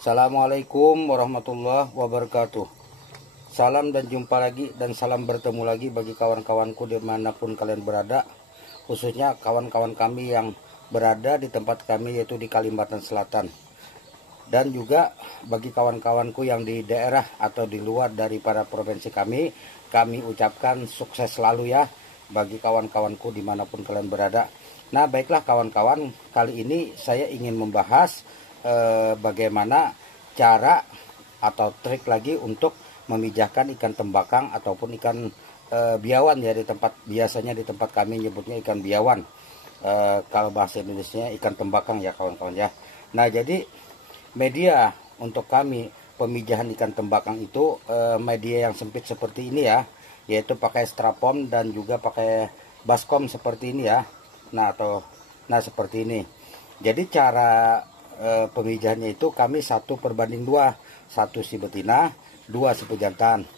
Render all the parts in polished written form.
Assalamualaikum warahmatullahi wabarakatuh. Salam dan jumpa lagi dan salam bertemu lagi bagi kawan-kawanku dimanapun kalian berada, khususnya kawan-kawan kami yang berada di tempat kami yaitu di Kalimantan Selatan, dan juga bagi kawan-kawanku yang di daerah atau di luar daripada provinsi kami ucapkan sukses selalu ya bagi kawan-kawanku dimanapun kalian berada. Nah baiklah kawan-kawan, kali ini saya ingin membahas bagaimana cara atau trik lagi untuk memijahkan ikan tembakang ataupun ikan biawan ya, di tempat biasanya di tempat kami nyebutnya ikan biawan, kalau bahasa Indonesia ikan tembakang ya kawan-kawan ya. Nah jadi media untuk kami pemijahan ikan tembakang itu media yang sempit seperti ini ya, yaitu pakai strapon dan juga pakai baskom seperti ini ya. Nah seperti ini. Jadi cara pemijahannya itu kami 1:2, 1 si betina, 2 si pejantan.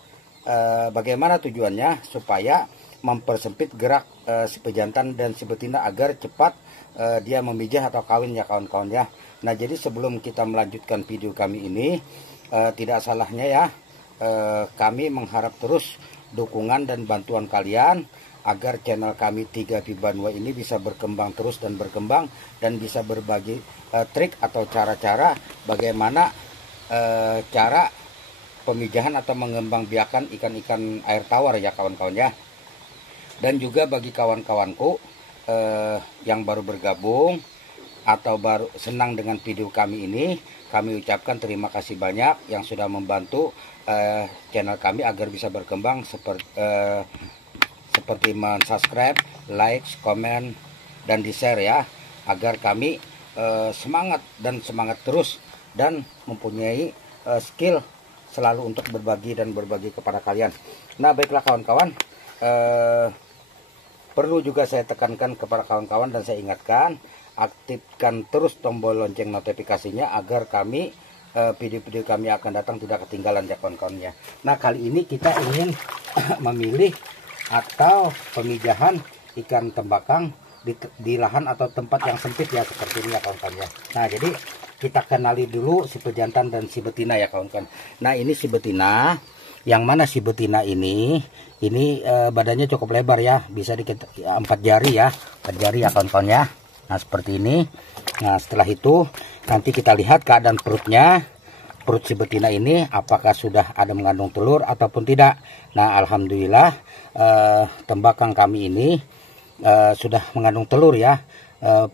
Bagaimana tujuannya? Supaya mempersempit gerak si pejantan dan si betina agar cepat dia memijah atau kawin ya kawan-kawan ya. Nah jadi sebelum kita melanjutkan video kami ini, tidak salahnya ya kami mengharap terus dukungan dan bantuan kalian agar channel kami 3 Pibanua ini bisa berkembang terus dan berkembang, dan bisa berbagi trik atau cara-cara bagaimana cara pemijahan atau mengembangbiakan ikan-ikan air tawar ya kawan-kawan ya. Dan juga bagi kawan-kawanku yang baru bergabung atau baru senang dengan video kami ini, kami ucapkan terima kasih banyak yang sudah membantu channel kami agar bisa berkembang seperti subscribe, like, komen, dan di-share ya, agar kami semangat terus dan mempunyai skill selalu untuk berbagi kepada kalian. Nah baiklah kawan-kawan, perlu juga saya tekankan kepada kawan-kawan dan saya ingatkan, aktifkan terus tombol lonceng notifikasinya agar kami video-video kami akan datang tidak ketinggalan ya kawan-kawan ya. Nah kali ini kita ingin memilih atau pemijahan ikan tembakang di lahan atau tempat yang sempit ya, seperti ini ya kawan-kawan ya. Nah jadi kita kenali dulu si pejantan dan si betina ya kawan-kawan. Nah ini si betina, yang mana si betina ini badannya cukup lebar ya, bisa 4 jari ya, 4 jari ya kawan-kawan ya. Nah seperti ini. Nah setelah itu nanti kita lihat keadaan perutnya, perut si betina ini apakah sudah ada mengandung telur ataupun tidak. Nah alhamdulillah tembakang kami ini sudah mengandung telur ya.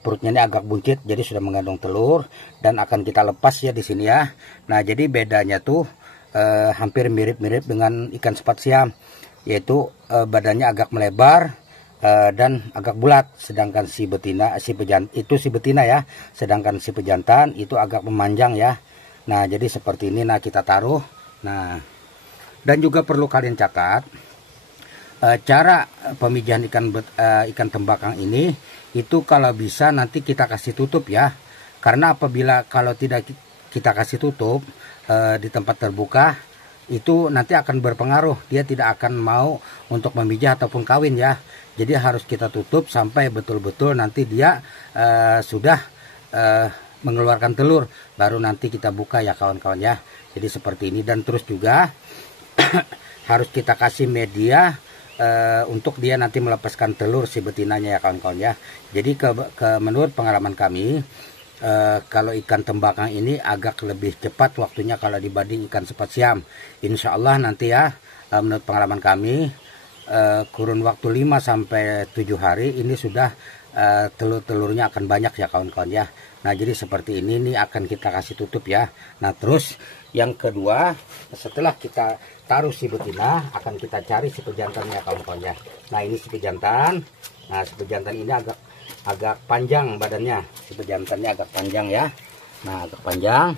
Perutnya ini agak buncit, jadi sudah mengandung telur dan akan kita lepas ya di sini ya. Nah jadi bedanya tuh hampir mirip-mirip dengan ikan sepat siam, yaitu badannya agak melebar dan agak bulat, sedangkan si betina si betina ya, sedangkan si pejantan itu agak memanjang ya. Nah jadi seperti ini. Nah kita taruh. Nah dan juga perlu kalian catat cara pemijahan ikan tembakang ini itu kalau bisa nanti kita kasih tutup ya, karena apabila kalau tidak kita kasih tutup di tempat terbuka itu nanti akan berpengaruh, dia tidak akan mau untuk memijah ataupun kawin ya. Jadi harus kita tutup sampai betul-betul nanti dia sudah mengeluarkan telur, baru nanti kita buka ya kawan-kawan ya. Jadi seperti ini. Dan terus juga harus kita kasih media untuk dia nanti melepaskan telur si betinanya ya kawan-kawan ya. Jadi menurut pengalaman kami, kalau ikan tembakang ini agak lebih cepat waktunya kalau dibanding ikan sepat siam. Insya Allah nanti ya, menurut pengalaman kami, kurun waktu 5-7 hari ini sudah telur-telurnya akan banyak ya kawan-kawan ya. Nah jadi seperti ini nih akan kita kasih tutup ya. Nah terus yang kedua, setelah kita taruh si betina, akan kita cari si pejantannya kawan-kawan ya. Nah ini si pejantan. Nah si pejantan ini agak panjang badannya, si pejantannya agak panjang ya. Nah agak panjang.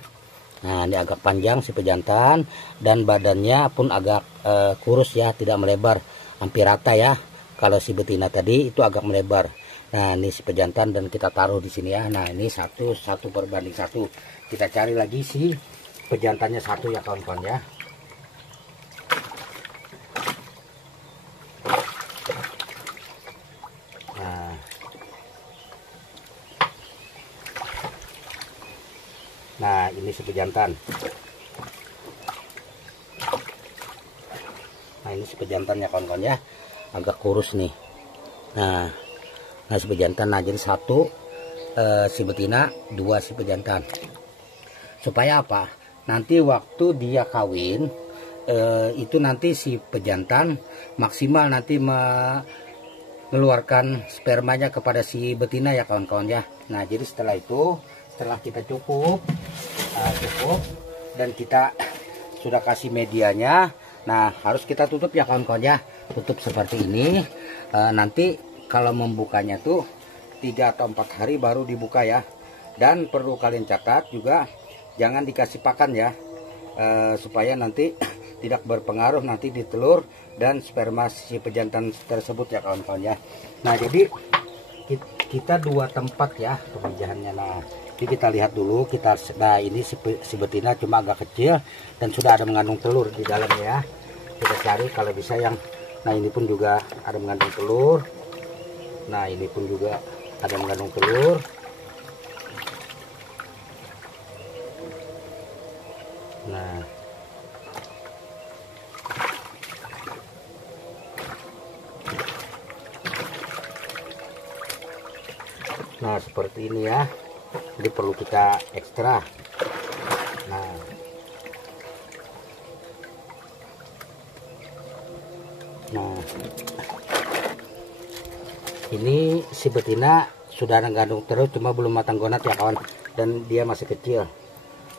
Nah ini agak panjang si pejantan, dan badannya pun agak kurus ya, tidak melebar, hampir rata ya. Kalau si betina tadi itu agak melebar. Nah ini si pejantan dan kita taruh di sini ya. Nah ini 1:1. Kita cari lagi si pejantannya 1 ya kawan-kawan ya. Nah ini si pejantan. Nah ini si pejantan ya kawan-kawan ya, agak kurus nih. Nah si pejantan. Nah jadi 1 si betina, 2 si pejantan. Supaya apa? Nanti waktu dia kawin itu nanti si pejantan maksimal nanti mengeluarkan spermanya kepada si betina ya kawan-kawan ya. Nah jadi setelah itu, setelah kita cukup dan kita sudah kasih medianya, nah harus kita tutup ya kawan-kawan ya, tutup seperti ini. Nanti kalau membukanya tuh 3 atau 4 hari baru dibuka ya. Dan perlu kalian catat juga, jangan dikasih pakan ya, supaya nanti tidak berpengaruh nanti di telur dan sperma si pejantan tersebut ya kawan-kawan ya. Nah jadi kita 2 tempat ya pemijahannya. Nah jadi kita lihat dulu, nah ini si betina cuma agak kecil dan sudah ada mengandung telur di dalamnya ya. Kita cari kalau bisa yang, nah ini pun juga ada mengandung telur. Nah ini pun juga ada mengandung telur. Nah seperti ini ya, jadi perlu kita ekstra. Nah ini si betina sudah mengandung terus, cuma belum matang gonat ya kawan, dan dia masih kecil.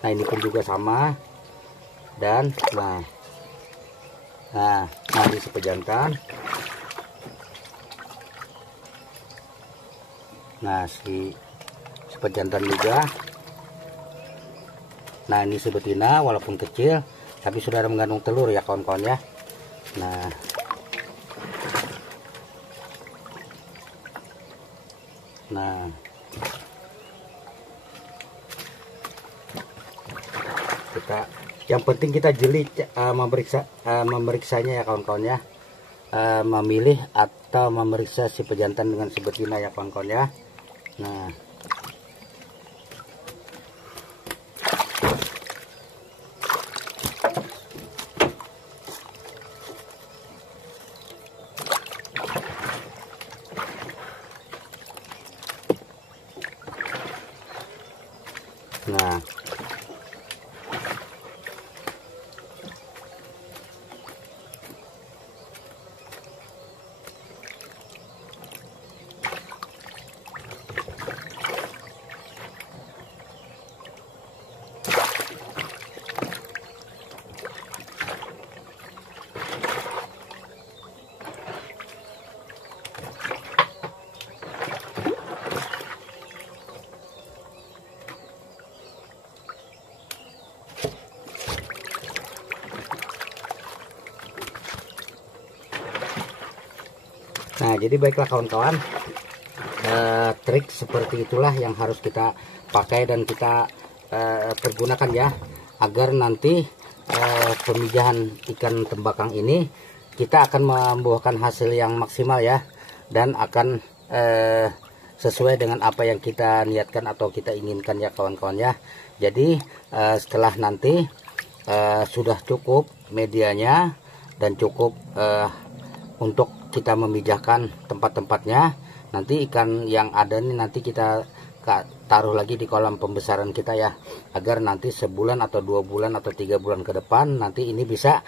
Nah ini pun juga sama. Dan nah ini si pejantan. Nah si pejantan juga. Nah ini si betina walaupun kecil tapi sudah ada mengandung telur ya kawan-kawan ya. Nah kita, yang penting kita jeli memeriksanya ya kawan-kawan ya, memilih atau memeriksa si pejantan dengan si betina ya kawan-kawan ya. Nah jadi baiklah kawan-kawan, trik seperti itulah yang harus kita pakai dan kita pergunakan ya, agar nanti pemijahan ikan tembakang ini kita akan membuahkan hasil yang maksimal ya, dan akan sesuai dengan apa yang kita niatkan atau kita inginkan ya kawan-kawan ya. Jadi setelah nanti sudah cukup medianya dan cukup untuk kita memijahkan tempat-tempatnya, nanti ikan yang ada ini nanti kita taruh lagi di kolam pembesaran kita ya, agar nanti sebulan atau 2 bulan atau 3 bulan ke depan nanti ini bisa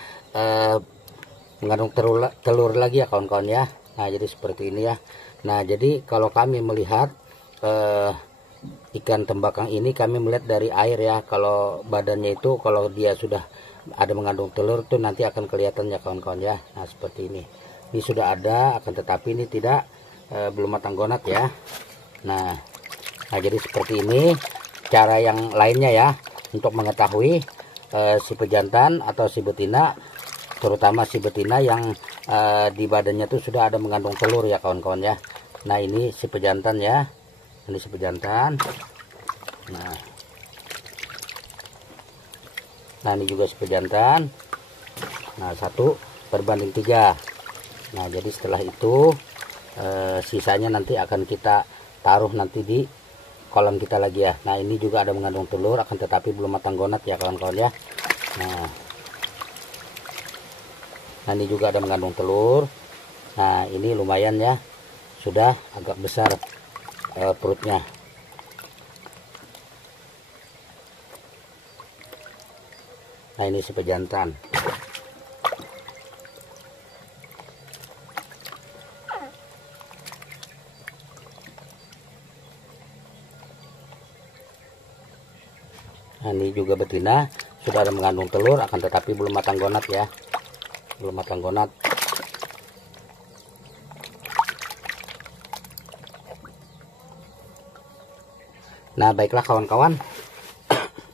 mengandung telur lagi ya kawan-kawan ya. Nah jadi seperti ini ya. Nah jadi kalau kami melihat ikan tembakang ini, kami melihat dari air ya, kalau badannya itu kalau dia sudah ada mengandung telur tuh nanti akan kelihatan ya kawan-kawan ya. Nah seperti ini sudah ada, akan tetapi ini tidak belum matang gonat ya. Nah jadi seperti ini cara yang lainnya ya, untuk mengetahui si pejantan atau si betina, terutama si betina yang di badannya tuh sudah ada mengandung telur ya kawan-kawan ya. Nah ini si pejantan ya, ini si pejantan. Nah ini juga si pejantan. Nah 1/3. Nah jadi setelah itu sisanya nanti akan kita taruh nanti di kolam kita lagi ya. Nah ini juga ada mengandung telur, akan tetapi belum matang gonat ya kawan-kawan ya. Nah ini juga ada mengandung telur. Nah ini lumayan ya, sudah agak besar perutnya. Nah ini si pejantan. Nah ini juga betina, sudah ada mengandung telur, akan tetapi belum matang gonat ya, belum matang gonat. Nah baiklah kawan-kawan,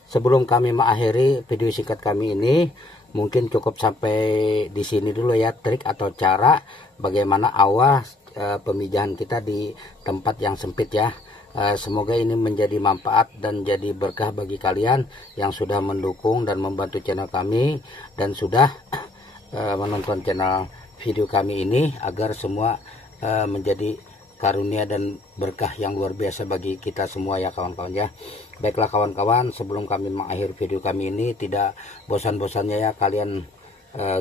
sebelum kami mengakhiri video singkat kami ini, mungkin cukup sampai di sini dulu ya, trik atau cara bagaimana awas pemijahan kita di tempat yang sempit ya. Semoga ini menjadi manfaat dan jadi berkah bagi kalian yang sudah mendukung dan membantu channel kami dan sudah menonton channel video kami ini, agar semua menjadi karunia dan berkah yang luar biasa bagi kita semua ya kawan-kawan ya. Baiklah kawan-kawan, sebelum kami mengakhiri video kami ini, tidak bosan-bosannya ya kalian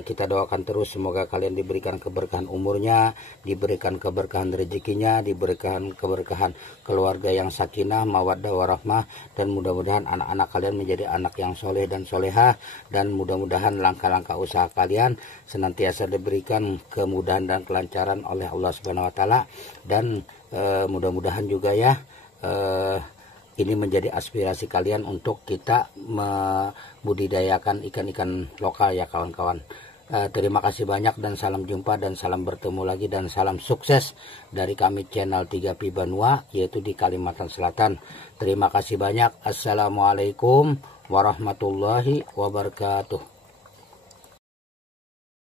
kita doakan terus semoga kalian diberikan keberkahan umurnya, diberikan keberkahan rezekinya, diberikan keberkahan keluarga yang sakinah, mawaddah warahmah, dan mudah-mudahan anak-anak kalian menjadi anak yang soleh dan solehah, dan mudah-mudahan langkah-langkah usaha kalian senantiasa diberikan kemudahan dan kelancaran oleh Allah Subhanahu wa taala, dan mudah-mudahan juga ya ini menjadi aspirasi kalian untuk kita membudidayakan ikan-ikan lokal ya kawan-kawan. Terima kasih banyak dan salam jumpa dan salam bertemu lagi dan salam sukses dari kami channel 3P Banua, yaitu di Kalimantan Selatan. Terima kasih banyak. Assalamualaikum warahmatullahi wabarakatuh.